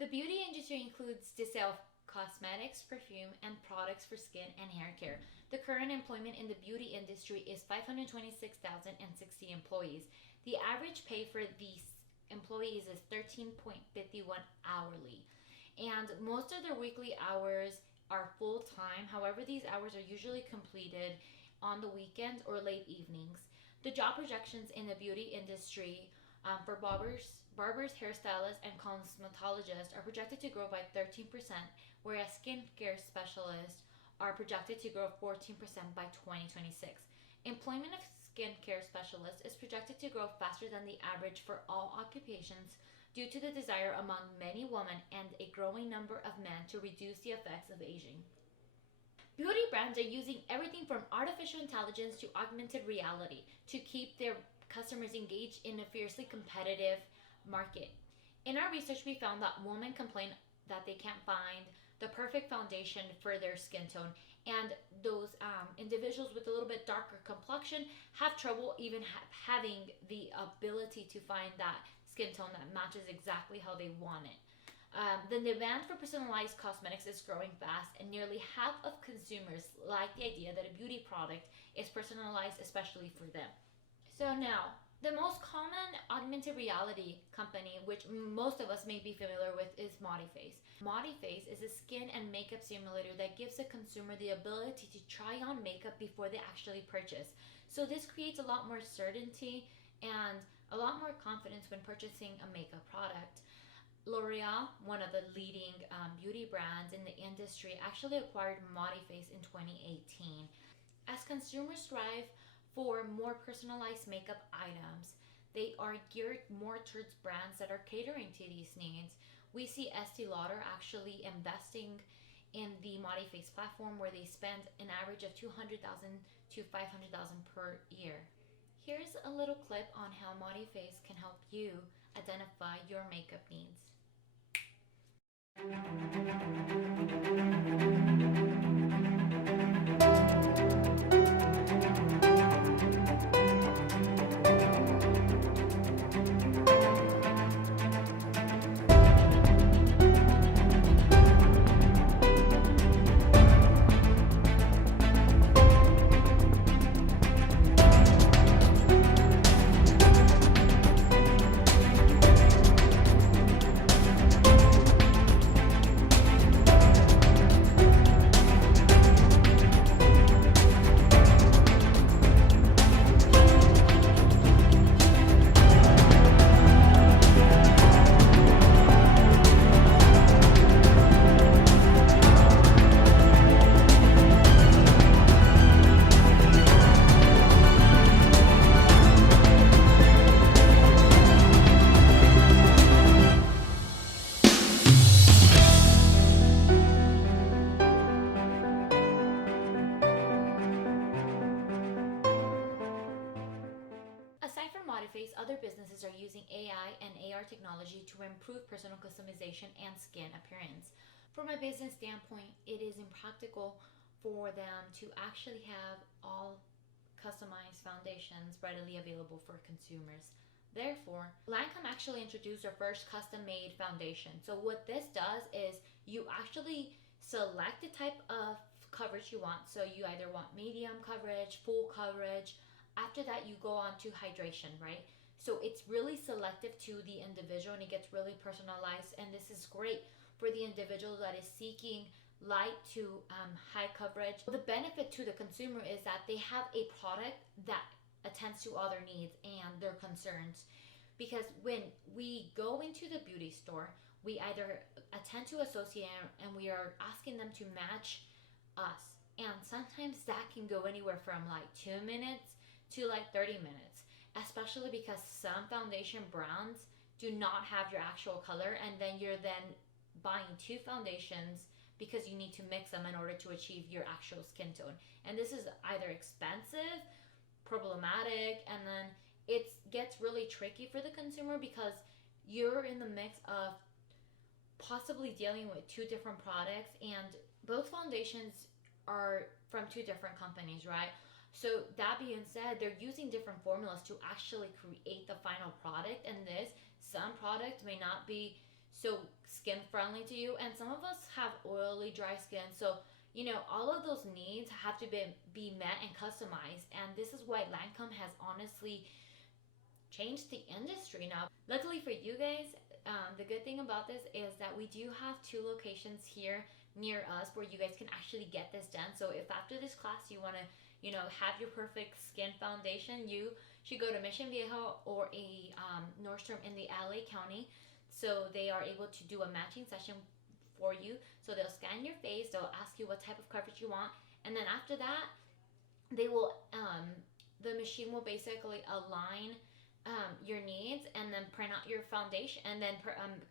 The beauty industry includes the sale of cosmetics, perfume, and products for skin and hair care. The current employment in the beauty industry is 526,060 employees. The average pay for these employees is 13.51 hourly. And most of their weekly hours are full time. However, these hours are usually completed on the weekends or late evenings. The job projections in the beauty industry for barbers, hairstylists, and cosmetologists are projected to grow by 13%, whereas skincare specialists are projected to grow 14% by 2026. Employment of skincare specialists is projected to grow faster than the average for all occupations due to the desire among many women and a growing number of men to reduce the effects of aging. Beauty brands are using everything from artificial intelligence to augmented reality to keep their customers engaged in a fiercely competitive market. In our research, we found that women complain that they can't find the perfect foundation for their skin tone, and those individuals with a little bit darker complexion have trouble even having the ability to find that skin tone that matches exactly how they want it. The demand for personalized cosmetics is growing fast, and nearly half of consumers like the idea that a beauty product is personalized especially for them. So now, the most common augmented reality company, which most of us may be familiar with, is ModiFace. ModiFace is a skin and makeup simulator that gives a consumer the ability to try on makeup before they actually purchase. So this creates a lot more certainty and a lot more confidence when purchasing a makeup product. L'Oreal, one of the leading beauty brands in the industry, actually acquired ModiFace in 2018. As consumers strive for more personalized makeup items, they are geared more towards brands that are catering to these needs. We see Estee Lauder actually investing in the ModiFace platform where they spend an average of 200,000 to 500,000 per year. Here's a little clip on how ModiFace can help you identify your makeup needs. Aside from ModiFace, other businesses are using AI and AR technology to improve personal customization and skin appearance. From a business standpoint, it is impractical for them to actually have all customized foundations readily available for consumers. Therefore, Lancome actually introduced their first custom made foundation. So, what this does is you actually select the type of coverage you want. So, you either want medium coverage, full coverage. After that, you go on to hydration, right? So, it's really selective to the individual and it gets really personalized. And this is great for the individual that is seeking light to high coverage. The benefit to the consumer is that they have a product that attends to all their needs and their concerns. Because when we go into the beauty store, we either attend to associate and we are asking them to match us. And sometimes that can go anywhere from like 2 minutes to like 30 minutes, especially because some foundation brands do not have your actual color, and then you're then buying two foundations because you need to mix them in order to achieve your actual skin tone. And this is either expensive, problematic, and then it gets really tricky for the consumer because you're in the mix of possibly dealing with two different products, and both foundations are from two different companies, right? So that being said, they're using different formulas to actually create the final product, and some products may not be so skin friendly to you. And some of us have oily, dry skin, so all of those needs have to be met and customized. And this is why Lancome has honestly changed the industry now. Luckily for you guys, the good thing about this is that we do have 2 locations here near us where you guys can actually get this done. So if after this class you want to, have your perfect skin foundation, you should go to Mission Viejo or a Nordstrom in the LA County. So they are able to do a matching session for you. So they'll scan your face, they'll ask you what type of coverage you want, and then after that, they will the machine will basically align your needs and then print out your foundation and then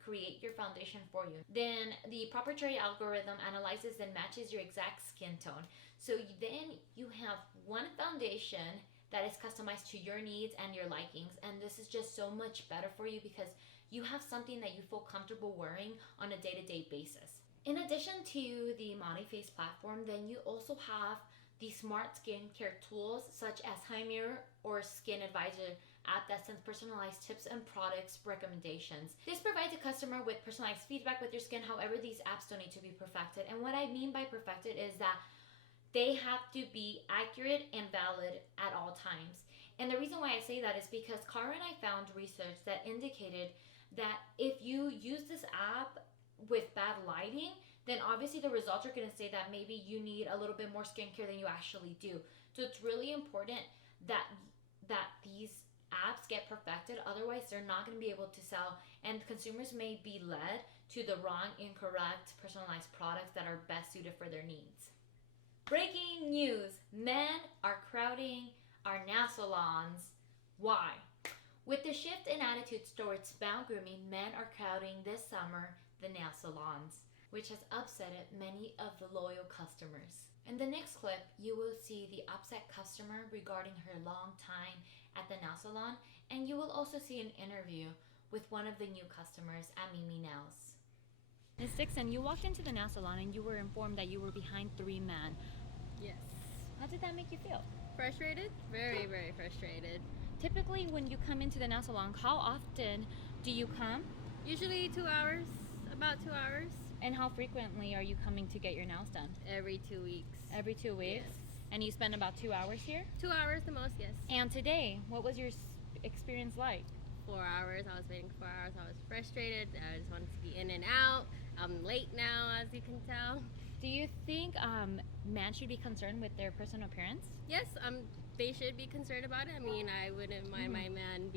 create your foundation for you. Then the proprietary algorithm analyzes and matches your exact skin tone. So then you have one foundation that is customized to your needs and your likings. And this is just so much better for you because you have something that you feel comfortable wearing on a day-to-day basis. In addition to the ModiFace platform, then you also have the smart skincare tools such as Hi Mirror or Skin Advisor app that sends personalized tips and products recommendations. This provides a customer with personalized feedback with your skin. However, these apps don't need to be perfected. And what I mean by perfected is that they have to be accurate and valid at all times. And the reason why I say that is because Cara and I found research that indicated that if you use this app with bad lighting, then obviously the results are going to say that maybe you need a little bit more skincare than you actually do. So it's really important that these apps get perfected, otherwise they're not going to be able to sell, and consumers may be led to the wrong, incorrect, personalized products that are best suited for their needs. Breaking news: men are crowding our nail salons. Why? With the shift in attitudes towards spa grooming, men are crowding this summer the nail salons, which has upset many of the loyal customers. In the next clip, you will see the upset customer regarding her long time at the nail salon, and you will also see an interview with one of the new customers at Mimi Nails. Ms. Dixon, you walked into the nail salon and you were informed that you were behind 3 men. Yes. How did that make you feel? Frustrated? Very, very frustrated. Typically, when you come into the nail salon, how often do you come? Usually 2 hours, about 2 hours. And how frequently are you coming to get your nails done? Every 2 weeks. Every 2 weeks? Yes. And you spend about 2 hours here? 2 hours the most, yes. And today, what was your experience like? 4 hours. I was waiting 4 hours. I was frustrated. I just wanted to be in and out. I'm late now, as you can tell. Do you think men should be concerned with their personal appearance? Yes, they should be concerned about it. I mean, I wouldn't mind my man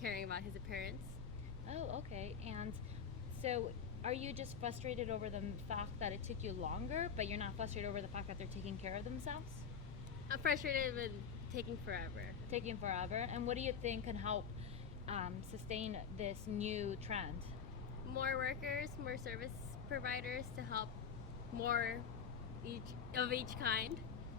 caring about his appearance. Oh, okay. And so are you just frustrated over the fact that it took you longer, but you're not frustrated over the fact that they're taking care of themselves? I'm frustrated with taking forever. Taking forever? And what do you think can help sustain this new trend? More workers, more service providers to help more of each kind.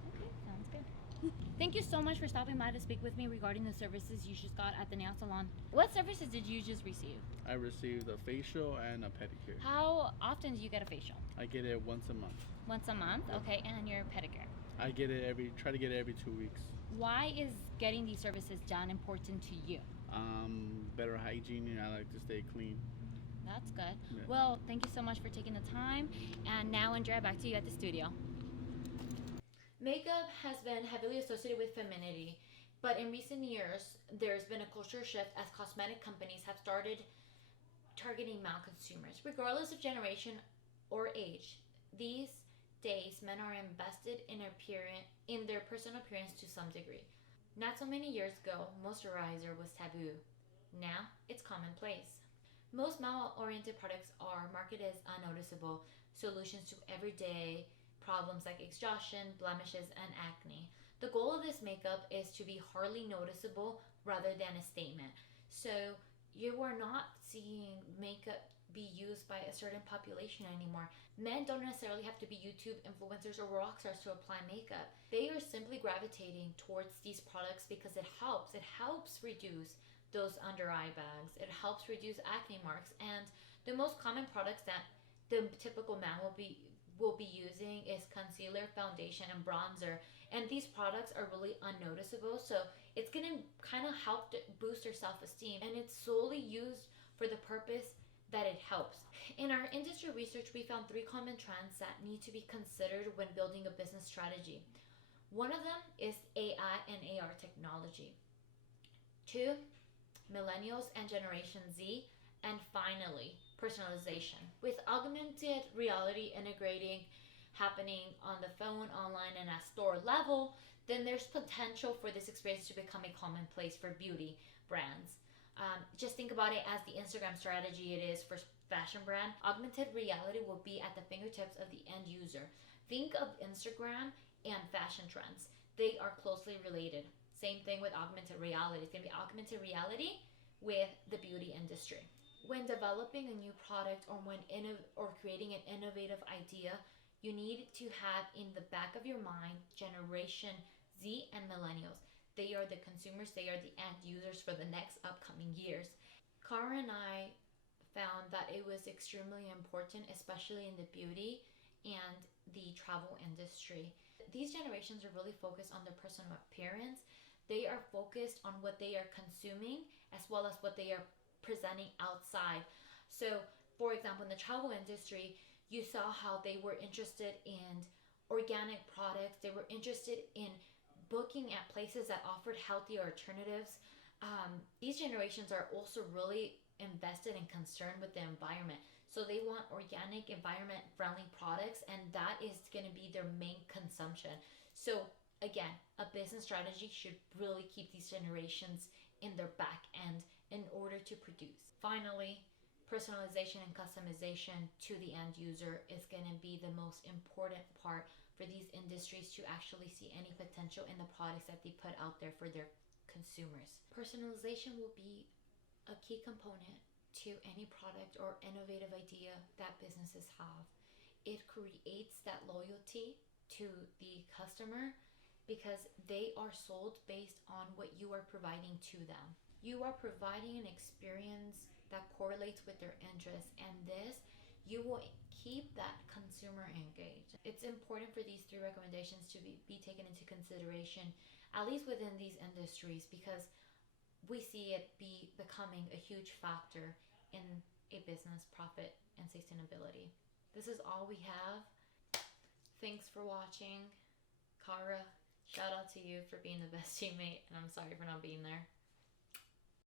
Okay, sounds good. Thank you so much for stopping by to speak with me regarding the services you just got at the nail salon. What services did you just receive? I received a facial and a pedicure. How often do you get a facial? I get it once a month. Once a month? Okay, and your pedicure? I try to get it every 2 weeks. Why is getting these services done important to you? Better hygiene, and I like to stay clean. That's good. Yeah. Well, thank you so much for taking the time. And now, Andrea, back to you at the studio. Makeup has been heavily associated with femininity, but in recent years, there's been a culture shift as cosmetic companies have started targeting male consumers. Regardless of generation or age, these days, men are invested in their personal appearance to some degree. Not so many years ago, moisturizer was taboo. Now, it's commonplace. Most male-oriented products are marketed as unnoticeable solutions to everyday problems like exhaustion, blemishes, and acne. The goal of this makeup is to be hardly noticeable rather than a statement. So you are not seeing makeup be used by a certain population anymore. Men don't necessarily have to be YouTube influencers or rock stars to apply makeup. They are simply gravitating towards these products because it helps. It helps reduce those under eye bags. It helps reduce acne marks. And the most common products that the typical man will be using is concealer, foundation, and bronzer. And these products are really unnoticeable, so it's gonna kind of help to boost your self-esteem. And it's solely used for the purpose that it helps. In our industry research, we found 3 common trends that need to be considered when building a business strategy. One of them is AI and AR technology. 2, millennials and Generation Z. And finally, personalization. With augmented reality integrating happening on the phone, online, and at store level, then there's potential for this experience to become a commonplace for beauty brands. Just think about it as the Instagram strategy it is for fashion brand. Augmented reality will be at the fingertips of the end user. Think of Instagram and fashion trends. They are closely related. Same thing with augmented reality. It's going to be augmented reality with the beauty industry. When developing a new product or creating an innovative idea, you need to have in the back of your mind Generation Z and millennials. They are the consumers, they are the end users for the next upcoming years. Cara and I found that it was extremely important, especially in the beauty and the travel industry. These generations are really focused on their personal appearance. They are focused on what they are consuming as well as what they are presenting outside. So, for example, in the travel industry, you saw how they were interested in organic products. They were interested in booking at places that offered healthier alternatives. These generations are also really invested and concerned with the environment. So they want organic, environment friendly products, and that is going to be their main consumption. So, again, a business strategy should really keep these generations in their back end in order to produce. Finally, personalization and customization to the end user is going to be the most important part for these industries to actually see any potential in the products that they put out there for their consumers. Personalization will be a key component to any product or innovative idea that businesses have. It creates that loyalty to the customer because they are sold based on what you are providing to them. You are providing an experience that correlates with their interests, and this you will keep that consumer engaged. It's important for these 3 recommendations to be taken into consideration, at least within these industries, because we see it becoming a huge factor in a business profit and sustainability. This is all we have. Thanks for watching. Cara, shout out to you for being the best teammate, and I'm sorry for not being there.